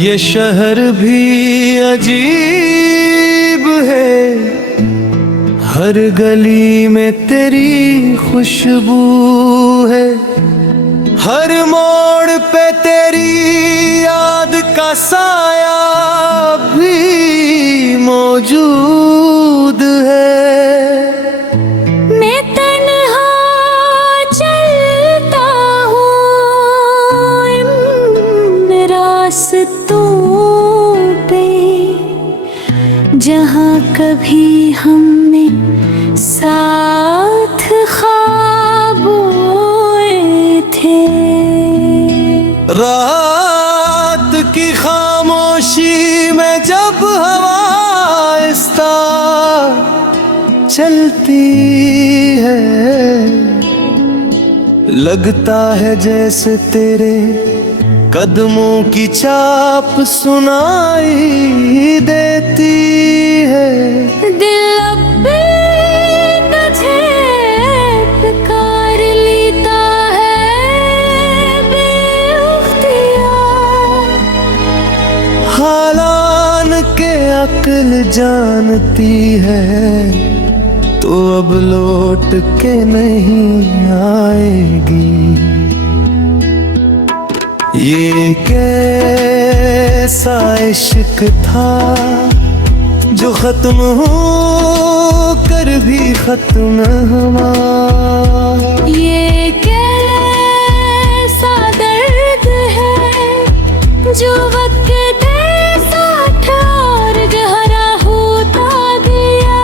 ये शहर भी अजीब है, हर गली में तेरी खुशबू है, हर मोड़ पे तेरी याद का साया भी मौजूद है। मैं तन्हा चलता हूँ इन रास्तों पे, जहाँ कभी हमने साथ ख्वाब बोए थे। रात की खामोशी में जब हवा आहिस्ता चलती है, लगता है जैसे तेरे कदमों की चाप सुनाई देती है। दिल अब भी तुझे पुकार लेता है बेख्तियार। हालान के अक्ल जानती है, तो अब लौट के नहीं आएगी। ये कैसा इश्क था जो खत्म हो कर भी खत्म न हुआ। ये कैसा दर्द है जो वक्त ऐसा ठोर गहरा होता गया।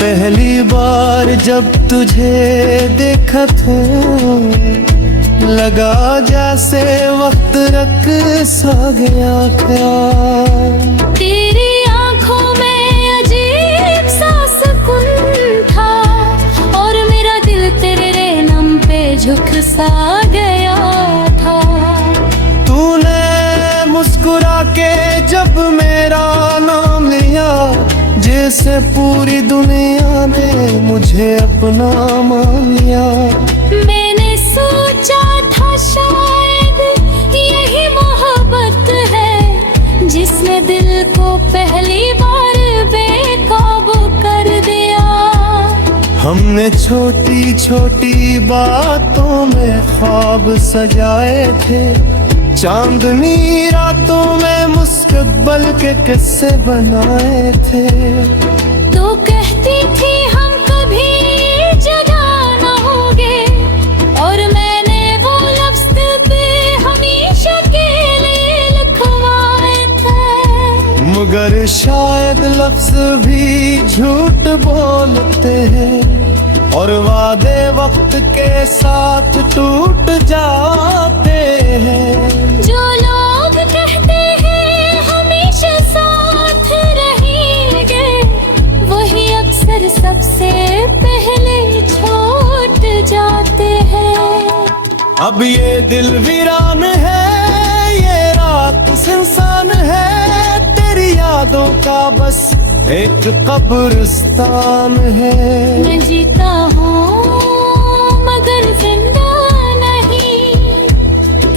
पहली बार जब तुझे देखा था, लगा जैसे वक्त रख सा गया ख्याल। तेरी आंखों में अजीब सा सुकून था, और मेरा दिल तेरे नम पे झुक सा गया था। तूने मुस्कुरा के जब मेरा नाम लिया, जैसे पूरी दुनिया ने मुझे अपना मान लिया। मैंने सोचा था शायद यही मोहब्बत है, जिसने दिल को पहली बार बेकाबू कर दिया। हमने छोटी छोटी बातों में ख्वाब सजाए थे, चांदनी रातों में मुस्तकबिल के किस्से बनाए थे। तो कहती थी हम कभी जुदा न होंगे, और मैंने वो लफ्ज़ दिल पे हमेशा के लिए लिखवाए थे। मगर शायद लफ्ज़ भी झूठ बोलते हैं, और वादे वक्त के साथ टूट जाते हैं। जो लोग कहते हैं हमेशा साथ रहेंगे, वही अक्सर सबसे पहले छूट जाते हैं। अब ये दिल वीरान है, ये रात सुनसान है, तेरी यादों का बस एक कब्रिस्तान है। मैं जीता हूँ मगर जिंदा नहीं,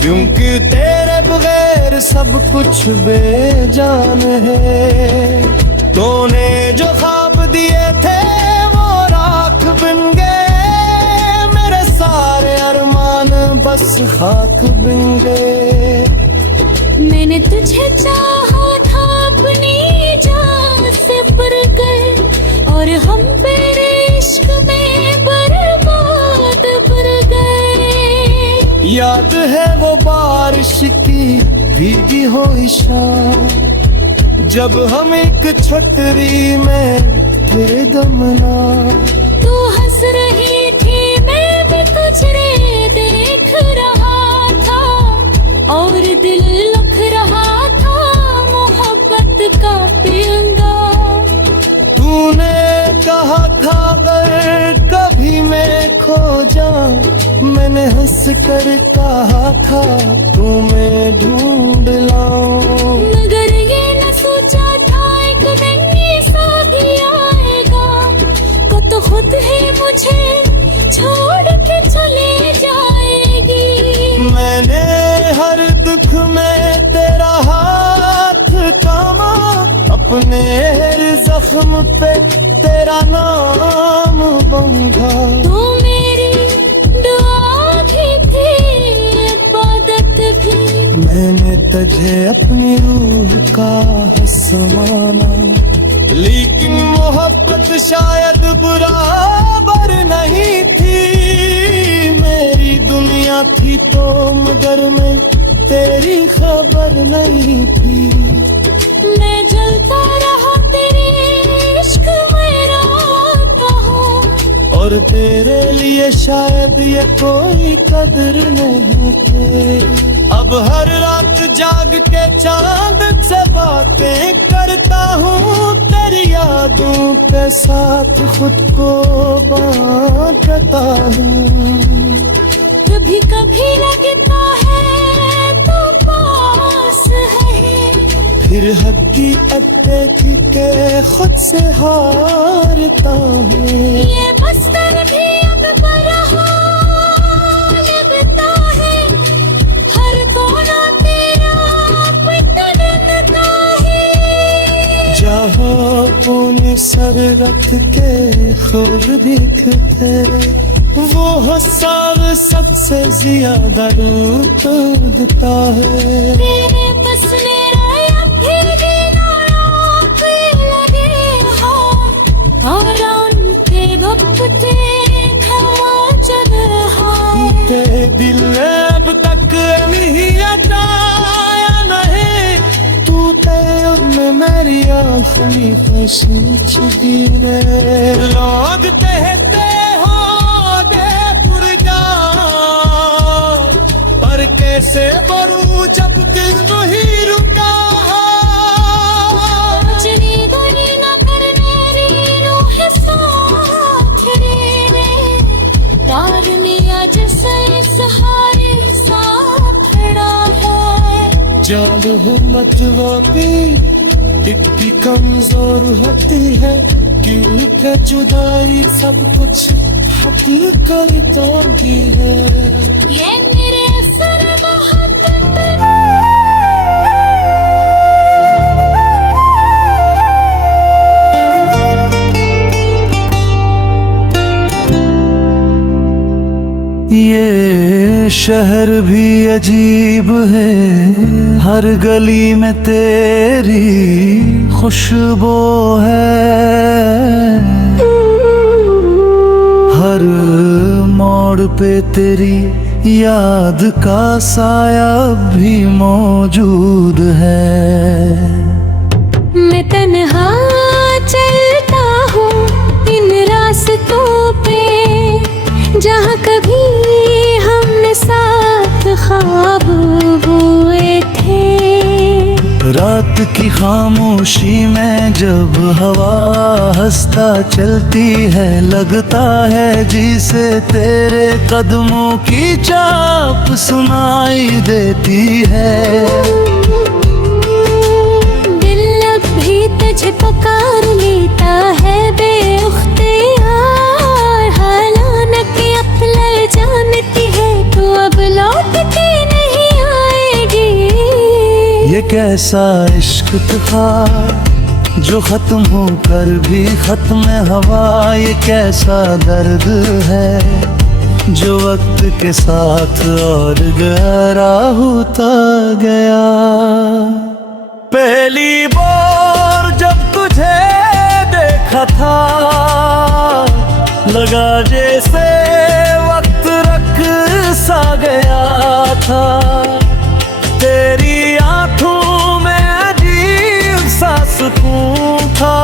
क्योंकि तेरे बगैर सब कुछ बेजान है। तूने जो ख्वाब दिए थे वो राख बन गए, मेरे सारे अरमान बस खाक बन गए। मैंने तुझे चाहा था अपनी जान से बढ़कर, और हम तेरे इश्क में बर्बाद कर गए। याद है वो बारिश की भीगी हुई शाम, जब हम एक छतरी में थे दमना। तू हंस रही थी, मैं भी तुझे देख रहा था, और दिल लिख रहा था मोहब्बत का पिंगा। तूने कहा था अगर कभी मैं खो जाऊं, मैंने हंस कर कहा था तुम्हें ढूंढ लाऊं। मुझे छोड़ के चले जाएगी। मैंने हर दुख में तेरा हाथ थामा, अपने हर जख्म पे तेरा नाम बंधा। तू मेरी दुआ भी थी, इबादत भी। मैंने तुझे अपनी रूह का हिस्सा माना, लेकिन मोहब्बत शायद बराबर नहीं थी। मेरी दुनिया थी तो मगर में तेरी खबर नहीं थी। मैं जलता रहा तेरे इश्क में रोता हूँ, और तेरे लिए शायद ये कोई कदर नहीं थे। अब हर रात जाग के चांद से बातें करता हूँ, तेरी यादों के साथ खुद को बांटता हूँ। कभी कभी लगता है तू पास है, फिर हकीकत देखी के खुद से हारता हूँ। ये बस्तर भी अब बरहा लगता है, हर कोना तेरा पिटता है। जहाँ पुण्य सर रख के खूब दिखते, वो हसाव सबसे ज्यादा रूठता है। तेरे बसने आया फिर भी नाराज लगे हो, और उनके गुप्ते खवाचन हो। तेरे दिल ने अब तक नहीं हटाया नहीं, तू तेरे में मेरी आखिरी खुशी छुपी है। लोग कहते पर कैसे मरूं जब दिल नहीं रुका। जनी दुनी ना कर मेरी रूह साथ रे, तार मिया जैसे सहारे साथ खड़ा है। जान हिम्मत वो भी इतनी कमजोर होती है, क्योंकि जुदाई सब कुछ हद कर दोगी है। ये मेरे सर बहुत ये शहर भी अजीब है, हर गली में तेरी खुशबू है। हर मोड़ पे तेरी याद का साया भी मौजूद है। मैं तन्हा चलता हूँ इन रास्तों पे, जहाँ कभी हमने साथ ख्वाब हुए थे। रात की खामोशी में जब हवा हंसता चलती है, लगता है जिसे तेरे कदमों की चाप सुनाई देती है। दिल अब भी तुझे पुकार लेता है बेख्तियार, हालांकि अपना जानती है तू अब लौट के नहीं आएगी। ये कैसा इश्क था जो खत्म होकर भी खत्म हवा, ये कैसा दर्द है जो वक्त के साथ और गहरा होता गया। पहली बार जब तुझे देखा था, लगा जैसे वक्त रख सा गया था। तेरी आंखों में अजीब सा सुकून था,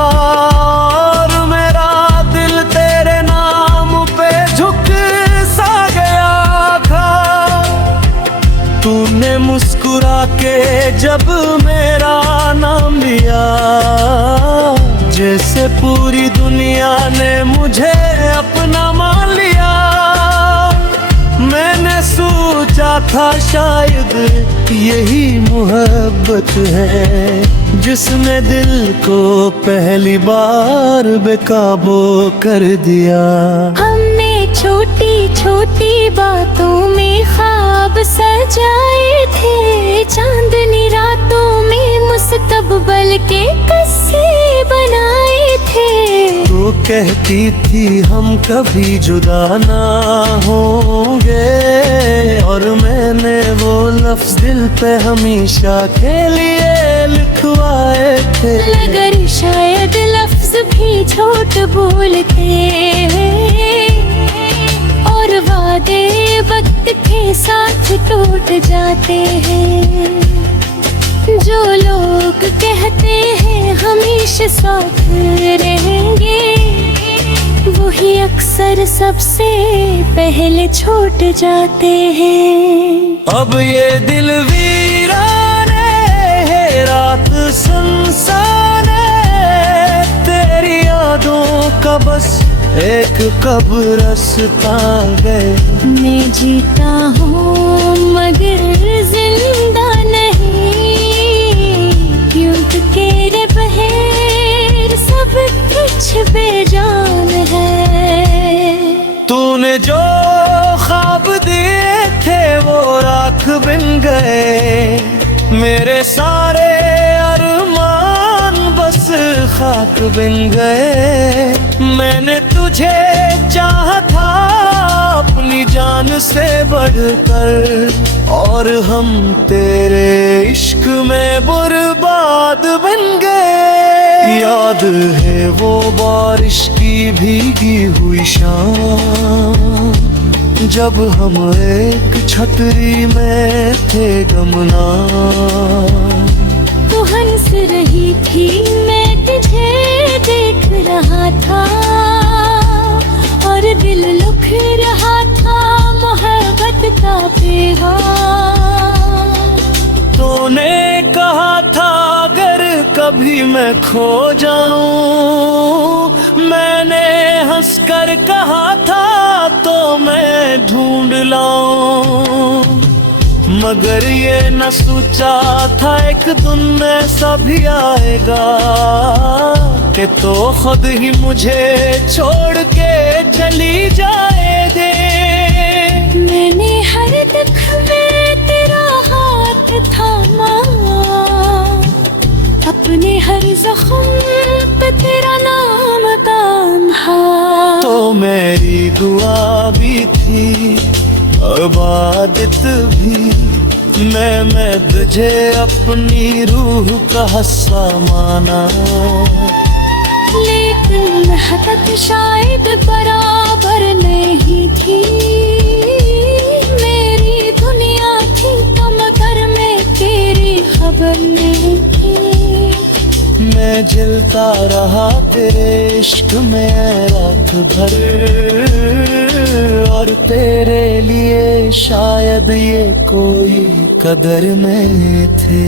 और मेरा दिल तेरे नाम पे झुक सा गया था। तूने मुस्कुरा के जब मेरा नाम लिया, जैसे पूरी दुनिया ने मुझे अपना मान लिया। मैंने सोचा था शायद यही मोहब्बत है, जिसने दिल को पहली बार बेकाबू कर दिया। हम छोटी छोटी बातों में ख्वाब सजाए थे, चांदनी रातों में मुस्तकबिल के किस्से बनाए थे। तू कहती थी हम कभी जुदा ना होंगे, और मैंने वो लफ्ज दिल पे हमेशा के लिए लिखवाए थे। मगर शायद लफ्ज भी झूठ बोलते, और वादे वक्त के साथ टूट जाते हैं। जो लोग कहते हैं हमेशा साथ रहेंगे, वही अक्सर सबसे पहले छूट जाते हैं। अब ये दिल वीराने है, रात सुनसान है, तेरी यादों का बस एक कब्रिस्तां गए। मैं जीता हूँ मगर जिंदा नहीं, क्योंकि तेरे बहर सब कुछ बेजान है। तूने जो ख्वाब दिए थे वो राख बन गए, मेरे सारे अरमान बस खाक बन गए। मैंने तुझे चाहा था अपनी जान से बढ़कर, और हम तेरे इश्क में बर्बाद बन गए। याद है वो बारिश की भीगी हुई शाम, जब हम एक छतरी में थे गमनाम। तू हंस रही थी, मैं तुझे देख रहा था, और दिल लुक रहा था मोहब्बत का पैगाम। तूने कहा था अगर कभी मैं खो जाऊं, मैंने हंसकर कहा था तो मैं ढूंढ लाऊं। मगर ये न सोचा था एक दिन ऐसा भी आएगा कि तो खुद ही मुझे छोड़ के चली जाएगी। मैंने हर दुख में तेरा हाथ थामा, अपने हर जख्म पे तेरा नाम तान्हा। तो मेरी दुआ भी थी, इबादत भी, मैं तुझे अपनी रूह का हिस्सा माना। लेकिन मेहनत शायद बराबर नहीं थी, मेरी दुनिया थी तो मगर मैं तेरी खबर नहीं थी। मैं जलता रहा तेरे इश्क में रात भर, और तेरे लिए शायद ये कोई कदर में थे।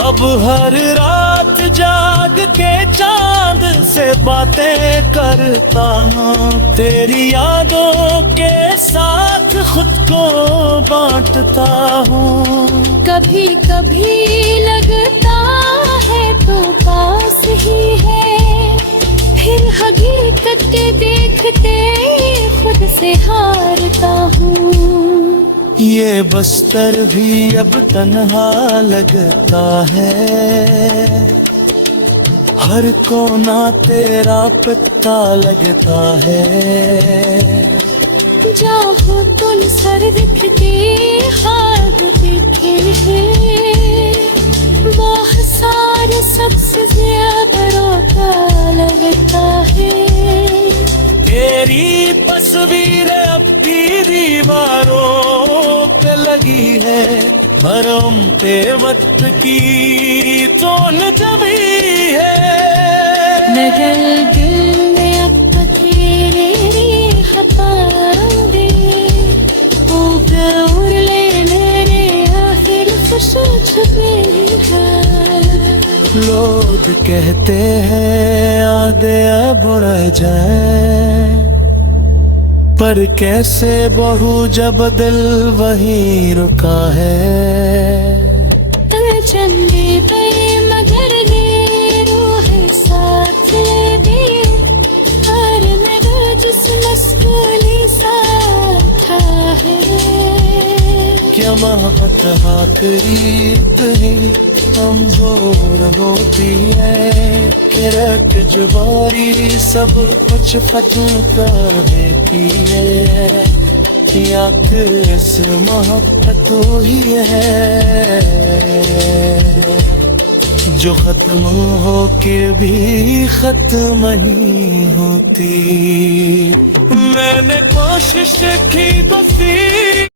अब हर रात जाग के चांद से बातें करता हूँ, तेरी यादों के साथ खुद को बांटता हूँ। कभी कभी लगता है तो पास ही है, फिर हकीकत देखते खुद से हारता हूँ। ये बस्तर भी अब तन्हा लगता है, हर कोना तेरा पत्ता लगता है। जाहो तुम सर दिखते खाब दिखे हैं, बहुत सारे सबसे ज्यादा रोका लगता है। तेरी तस्वीर अब भी दीवारों पे लगी है, भरम पे वक्त की तोन जमी है। मगर दिल में अब तेरे खतारों दे, ओ गौर ले मेरे आखिर खुश छुपे लोग कहते हैं आधे अब रह जाए, पर कैसे बहू जब दिल वहीं रुका है। चंदे पे मगर ये रूह साथ दे, और मेरा जिस्म क्या मोहब्बत आखिरी इतनी कमजोर होती है कि रख जुबारी सब कुछ खत्म कर देती है, या किस मोहब्बत ही है जो खत्म हो के भी खत्म नहीं होती। मैंने कोशिश की बसी